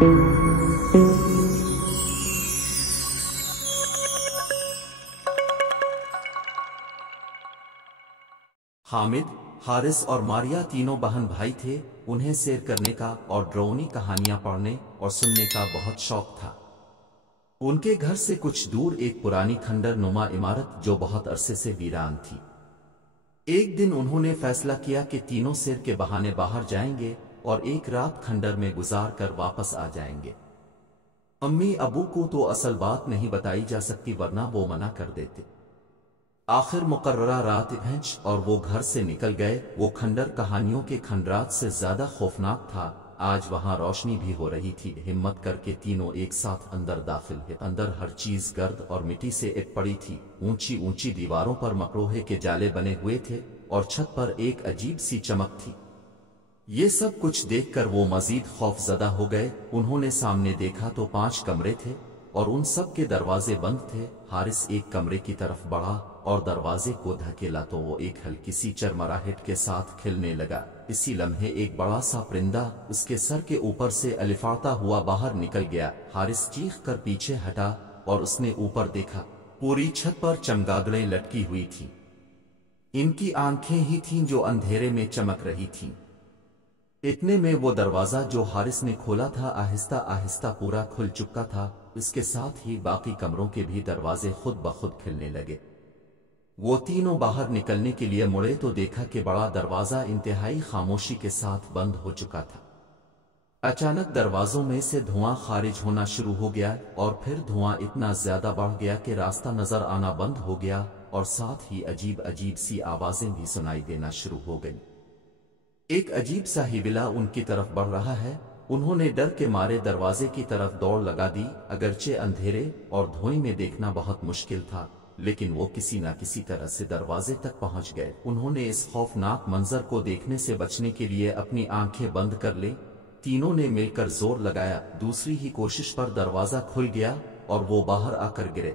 حامد، حارث اور ماریا تینوں بہن بھائی تھے۔ انہیں سیر کرنے کا اور ڈراؤنی کہانیاں پڑھنے اور سننے کا بہت شوق تھا۔ ان کے گھر سے کچھ دور ایک پرانی کھنڈر نما عمارت جو بہت عرصے سے ویران تھی۔ ایک دن انہوں نے فیصلہ کیا کہ تینوں سیر کے بہانے باہر جائیں گے اور ایک رات کھنڈر میں گزار کر واپس آ جائیں گے۔ امی ابو کو تو اصل بات نہیں بتائی جا سکتی ورنہ وہ منع کر دیتے۔ آخر مقررہ رات پہنچ اور وہ گھر سے نکل گئے۔ وہ کھنڈر کہانیوں کے کھنڈرات سے زیادہ خوفناک تھا۔ آج وہاں روشنی بھی ہو رہی تھی۔ ہمت کر کے تینوں ایک ساتھ اندر داخل ہوئے۔ اندر ہر چیز گرد اور مٹی سے ایک پڑی تھی۔ اونچی اونچی دیواروں پر مکروہے کے جالے بنے ہوئے تھے اور چھت پر ایک عجیب سی چمک تھی۔ یہ سب کچھ دیکھ کر وہ مزید خوف زدہ ہو گئے۔ انہوں نے سامنے دیکھا تو 5 کمرے تھے اور ان سب کے دروازے بند تھے۔ حارث ایک کمرے کی طرف بڑھا اور دروازے کو دھکیلا تو وہ ایک ہلکی سی چرمراہٹ کے ساتھ کھلنے لگا۔ اسی لمحے ایک بڑا سا پرندہ اس کے سر کے اوپر سے الفاڑتا ہوا باہر نکل گیا۔ حارث چیخ کر پیچھے ہٹا اور اس نے اوپر دیکھا۔ پوری چھت پر چمگادڑیں لٹکی ہوئی تھیں۔ ان کی آنکھیں ہی تھیں جو اندھیرے میں چمک رہی تھیں۔ اتنے میں وہ دروازہ جو حارث نے کھولا تھا آہستہ آہستہ پورا کھل چکا تھا۔ اس کے ساتھ ہی باقی کمروں کے بھی دروازے خود بخود کھلنے لگے۔ وہ تینوں باہر نکلنے کے لیے مڑے تو دیکھا کہ بڑا دروازہ انتہائی خاموشی کے ساتھ بند ہو چکا تھا۔ اچانک دروازوں میں سے دھواں خارج ہونا شروع ہو گیا اور پھر دھواں اتنا زیادہ بڑھ گیا کہ راستہ نظر آنا بند ہو گیا اور ساتھ ہی عجیب عجیب سی آوازیں بھی سنائی دینا شروع ہو گئیں۔ ایک عجیب سا ہیولا ان کی طرف بڑھ رہا ہے۔ انہوں نے ڈر کے مارے دروازے کی طرف دوڑ لگا دی۔ اگرچہ اندھیرے اور دھوئیں میں دیکھنا بہت مشکل تھا لیکن وہ کسی نہ کسی طرح سے دروازے تک پہنچ گئے۔ انہوں نے اس خوفناک منظر کو دیکھنے سے بچنے کے لیے اپنی آنکھیں بند کر لی۔ تینوں نے مل کر زور لگایا۔ دوسری ہی کوشش پر دروازہ کھل گیا اور وہ باہر آ کر گرے۔